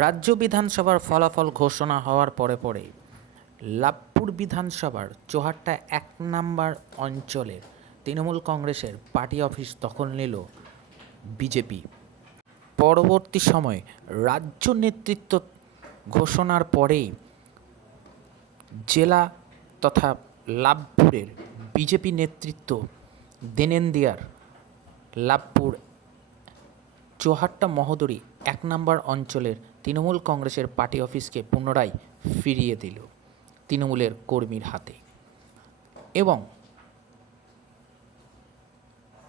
রাজ্য বিধানসভার ফলাফল ঘোষণা হওয়ার পরে লাভপুর বিধানসভার চৌহাট্টা ১ নম্বর অঞ্চলের তৃণমূল কংগ্রেসের পার্টি অফিস দখল নিল বিজেপি। পরবর্তী সময়ে রাজ্য নেতৃত্ব ঘোষণার পরেই জেলা তথা লাভপুরের বিজেপি নেতৃত্ব দেনেন্দিয়ার লাভপুর চৌহাট্টা মহোদরী ১ নম্বর অঞ্চলের তৃণমূল কংগ্রেসের পার্টি অফিসকে পুনরায় ফিরিয়ে দিল তৃণমূলের কর্মীর হাতে। এবং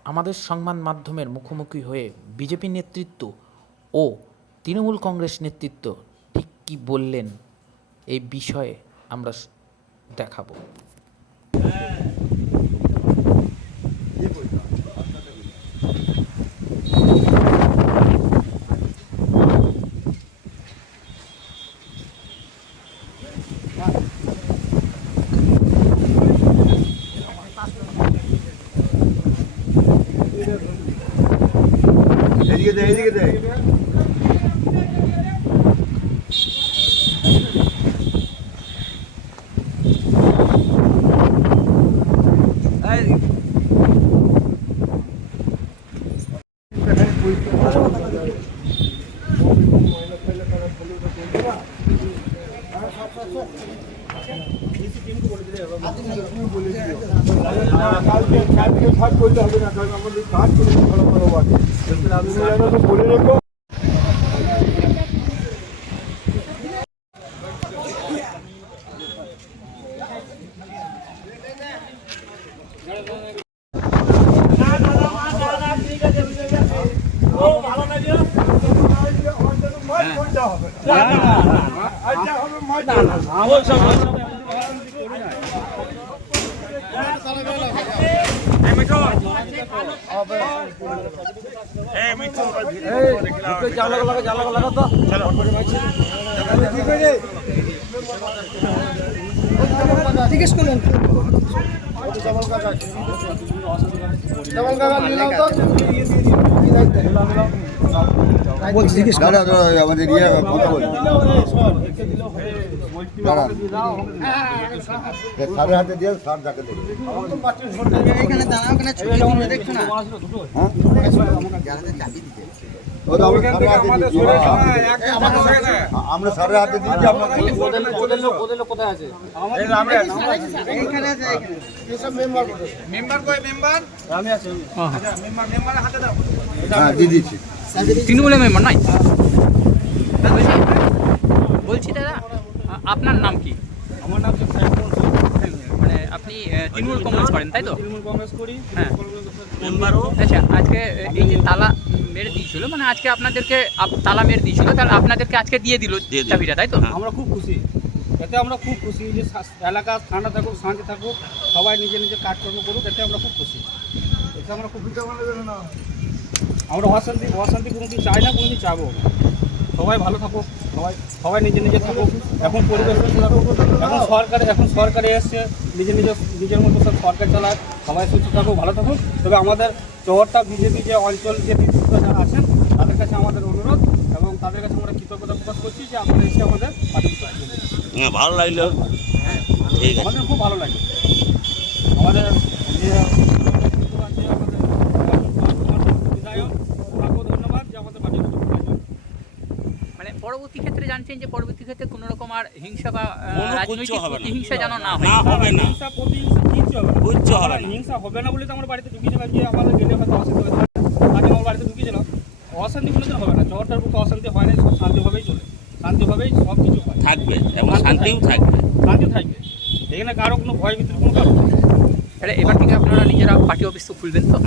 আমাদের সংবাদ মাধ্যমের মুখোমুখি হয়ে বিজেপি নেতৃত্ব ও তৃণমূল কংগ্রেস নেতৃত্ব ঠিক কী বললেন এই বিষয়ে আমরা দেখাবো। এদিকে দে কালকে ভাগ করলে হবে না, কারণ আমাদের কাজ করে ভালো ভালো বাকি বলে রেখো। জিজ্ঞেস করলেন আমাদের কথা বলি সারের হাতে দিয়ে সার যাকে দেবে আমরা সারের হাতে দিয়েছি। কোথায় আছে দিয়ে দিচ্ছি। তৃণমূলের মেম্বার নাই বলছি। দাদা আপনার নাম কি? আমার নাম মানে আপনি তৃণমূল কংগ্রেস করেন তাই তো? তৃণমূল কংগ্রেস করি, হ্যাঁ। মেম্বারও। আচ্ছা, আজকে এই যে তালা মেরে দিয়েছিল, মানে আজকে আপনাদেরকে তালা মেরে দিয়েছিল, তাহলে আপনাদেরকে আজকে দিয়ে দিল চাবিটা তাই তো? আমরা খুব খুশি, এতে আমরা খুব খুশি যে এলাকা ঠান্ডা থাকুক, শান্তি থাকুক, সবাই নিজে নিজে কাজকর্ম করুক, এতে আমরা খুব খুশি। এতে আমরা খুব আমরা অশান্তি কোনো কিছু চাই না, কোনো কিছু চাবো। সবাই ভালো থাকুক, সবাই নিজে নিজে থাকুক। এখন পরিবেশ এখন সরকারে এসছে, নিজের মতো সব সরকার চালায়, সবাই সুস্থ থাকুক, ভালো থাকুক। তবে আমাদের চৌহাট্টা বিজেপি যে অঞ্চল যে নেতৃত্ব যারা আছেন তাদের কাছে আমাদের অনুরোধ এবং তাদের কাছে আমরা কৃতজ্ঞতা প্রকাশ করছি যে আপনারা এসে আমাদের পার্টি ভালো লাগলো, আমাদের খুব ভালো লাগে। আমাদের যে বিধায়ক ওনাকেও ধন্যবাদ যে আমাদের পার্টি মানে পরবর্তী ক্ষেত্রে জানছেন যে পরবর্তী ক্ষেত্রে কোনো রকম আর হিংসা বা রাজনৈতিক প্রতিহিংসা যেন না হয়। হিংসা প্রতিহিংসা কিচ্ছু হবে না। হিংসা হবে না বলে তো আমার বাড়িতে ঢুকিয়েছিলাম যে আমাদের গেলে হয়তো অশান্তি হয়েছে, আগে আমার বাড়িতে ঢুকিয়েছিলাম। অশান্তি কোনো দিন হবে না, শহরটার বুকে অশান্তি হয় না, সব শান্তিভাবেই চলে, শান্তিভাবেই সব কিছু হয়, থাকবে এবং শান্তিও থাকবে, শান্তি থাকবে। এখানে কারো কোনো ভয় ভিতরে কোনো কারণ নেই। তাহলে এবার থেকে আপনারা নিজেরা পার্টি অফিস তো খুলবেন তো?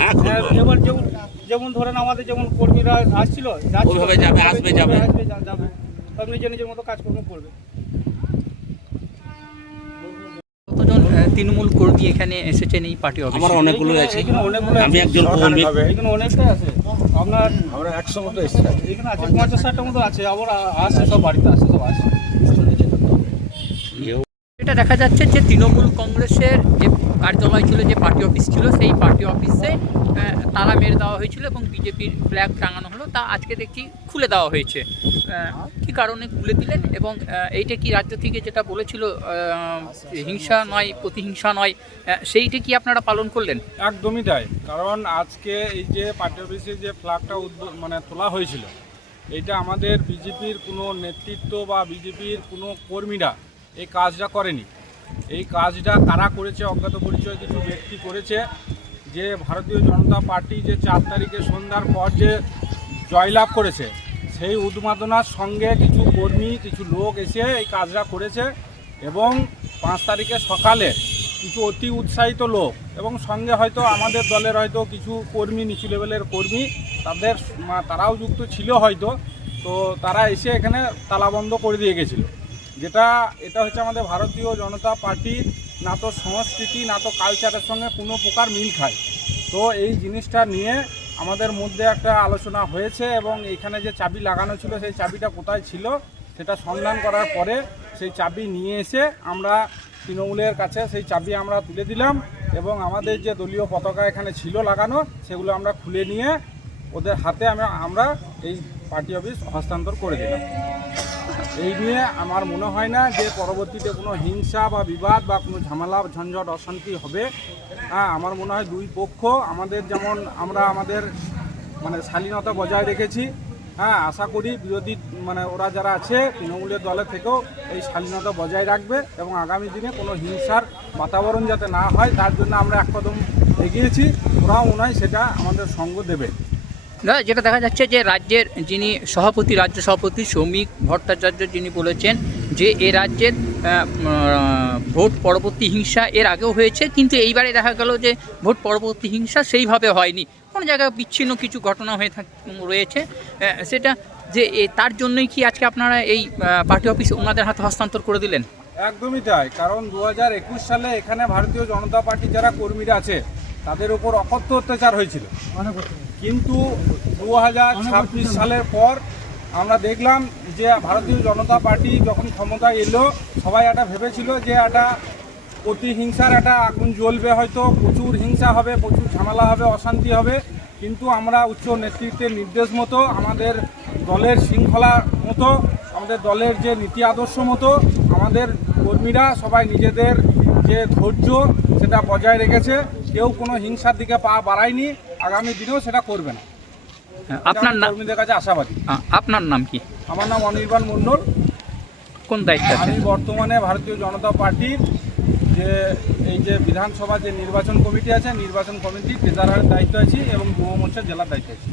এবার যেমন ধরেন আমাদের যেমন কর্মীরা আসছিল যাবে সব নিজের মতো কাজকর্ম করবে। কতজন তৃণমূল কর্মী এখানে এসেছেন এই পার্টি অফিসে? আমার অনেকগুলো আছে, আমি একজন কর্মী। এখানে অনেকটাই আছে, আমরা 100 মতো এসেছি, এখানে আছে 50-60টা মতো আছে, আবার আসছে, সব বাড়িতে আসছে, সব আসছে। এটা দেখা যাচ্ছে যে তৃণমূল কংগ্রেসের যে কার্যালয় ছিল, যে পার্টি অফিস ছিল, সেই পার্টি অফিসে তালা মেরে দেওয়া হয়েছিল এবং বিজেপির ফ্ল্যাগ টাঙানো হলো, তা আজকে দেখছি খুলে দেওয়া হয়েছে। কী কারণে খুলে দিলেন এবং এইটা কি রাজ্য থেকে যেটা বলেছিল হিংসা নয়, প্রতিহিংসা নয়, সেইটা কি আপনারা পালন করলেন? একদমই তাই, কারণ আজকে এই যে পার্টি অফিসে যে ফ্ল্যাগটা মানে তোলা হয়েছিল, এটা আমাদের বিজেপির কোনো নেতৃত্ব বা বিজেপির কোনো কর্মীরা এই কাজটা করেনি। এই কাজটা কারা করেছে, অজ্ঞাত পরিচয় কিছু ব্যক্তি করেছে। যে ভারতীয় জনতা পার্টি যে 4 তারিখে সন্ধ্যার পর যে জয়লাভ করেছে, সেই উন্মাদনার সঙ্গে কিছু কর্মী, কিছু লোক এসে এই কাজটা করেছে এবং 5 তারিখে সকালে কিছু অতি উৎসাহিত লোক এবং সঙ্গে হয়তো আমাদের দলের হয়তো কিছু কর্মী, নিচু লেভেলের কর্মী, তারাও যুক্ত ছিল হয়তো, তো তারা এসে এখানে তালাবন্ধ করে দিয়ে গেছিলো। এটা হচ্ছে আমাদের ভারতীয় জনতা পার্টির না তো সংস্কৃতি না তো কালচারের সঙ্গে কোনো প্রকার মিল খায়। তো এই জিনিসটা নিয়ে আমাদের মধ্যে একটা আলোচনা হয়েছে এবং এইখানে যে চাবি লাগানো ছিল সেই চাবিটা কোথায় ছিল সেটা সন্ধান করার পরে সেই চাবি নিয়ে এসে আমরা তৃণমূলের কাছে সেই চাবি আমরা তুলে দিলাম এবং আমাদের যে দলীয় পতাকা এখানে ছিল লাগানো সেগুলো আমরা খুলে নিয়ে ওদের হাতে আমরা এই পার্টি অফিস হস্তান্তর করে দিলাম। এই নিয়ে আমার মনে হয় না যে পরবর্তীতে কোনো হিংসা বা বিবাদ বা কোনো ঝামেলা ঝঞ্ঝট অশান্তি হবে। আমার মনে হয় দুই পক্ষ আমাদের যেমন আমরা আমাদের শালীনতা বজায় রেখেছি, আশা করি বিরোধী ওরা যারা আছে তৃণমূলের দলের থেকেও এই শালীনতা বজায় রাখবে এবং আগামী দিনে কোনো হিংসার বাতাবরণ যাতে না হয় তার জন্য আমরা এক কদম এগিয়েছি, ওরাও মনে হয় সেটা আমাদের সঙ্গ দেবে। যেটা দেখা যাচ্ছে যে রাজ্যের যিনি সভাপতি, রাজ্য সভাপতি সৌমিক ভট্টাচার্য, যিনি বলেছেন যে এ রাজ্যের ভোট পরবর্তী হিংসা এর আগেও হয়েছে, কিন্তু এইবারে দেখা গেল যে ভোট পরবর্তী হিংসা সেইভাবে হয়নি, কোনো জায়গায় বিচ্ছিন্ন কিছু ঘটনা হয়ে রয়েছে, সেটা যে তার জন্যই কি আজকে আপনারা এই পার্টি অফিস ওনাদের হাতে হস্তান্তর করে দিলেন? একদমই তাই, কারণ 2021 সালে এখানে ভারতীয় জনতা পার্টি যারা কর্মীরা আছে তাদের উপর অকথ্য অত্যাচার হয়েছিল, কিন্তু 2026 সালের পর আমরা দেখলাম যে ভারতীয় জনতা পার্টি যখন ক্ষমতায় এলো সবাই একটা ভেবেছিল যে একটা প্রতিহিংসার একটা আগুন জ্বলবে, হয়তো প্রচুর হিংসা হবে, প্রচুর ঝামেলা হবে, অশান্তি হবে, কিন্তু আমরা উচ্চ নেতৃত্বের নির্দেশ মতো, আমাদের দলের শৃঙ্খলা মতো, আমাদের দলের যে নীতি আদর্শ মতো আমাদের কর্মীরা সবাই নিজেদের যে ধৈর্য সেটা বজায় রেখেছে, কেউ কোনো হিংসার দিকে পা বাড়ায়নি, আগামী দিনেও সেটা করবে না। আপনার নাম? কর্মীদের কাছে আশাবাদী। আপনার নাম কি? আমার নাম অনির্বাণ মণ্ডল। কোন দায়িত্ব? আমি বর্তমানে ভারতীয় জনতা পার্টির যে এই যে বিধানসভা যে নির্বাচন কমিটি আছে, নির্বাচন কমিটির ট্রেজারারের দায়িত্ব আছি এবং যুব মোর্চার জেলার দায়িত্ব আছি।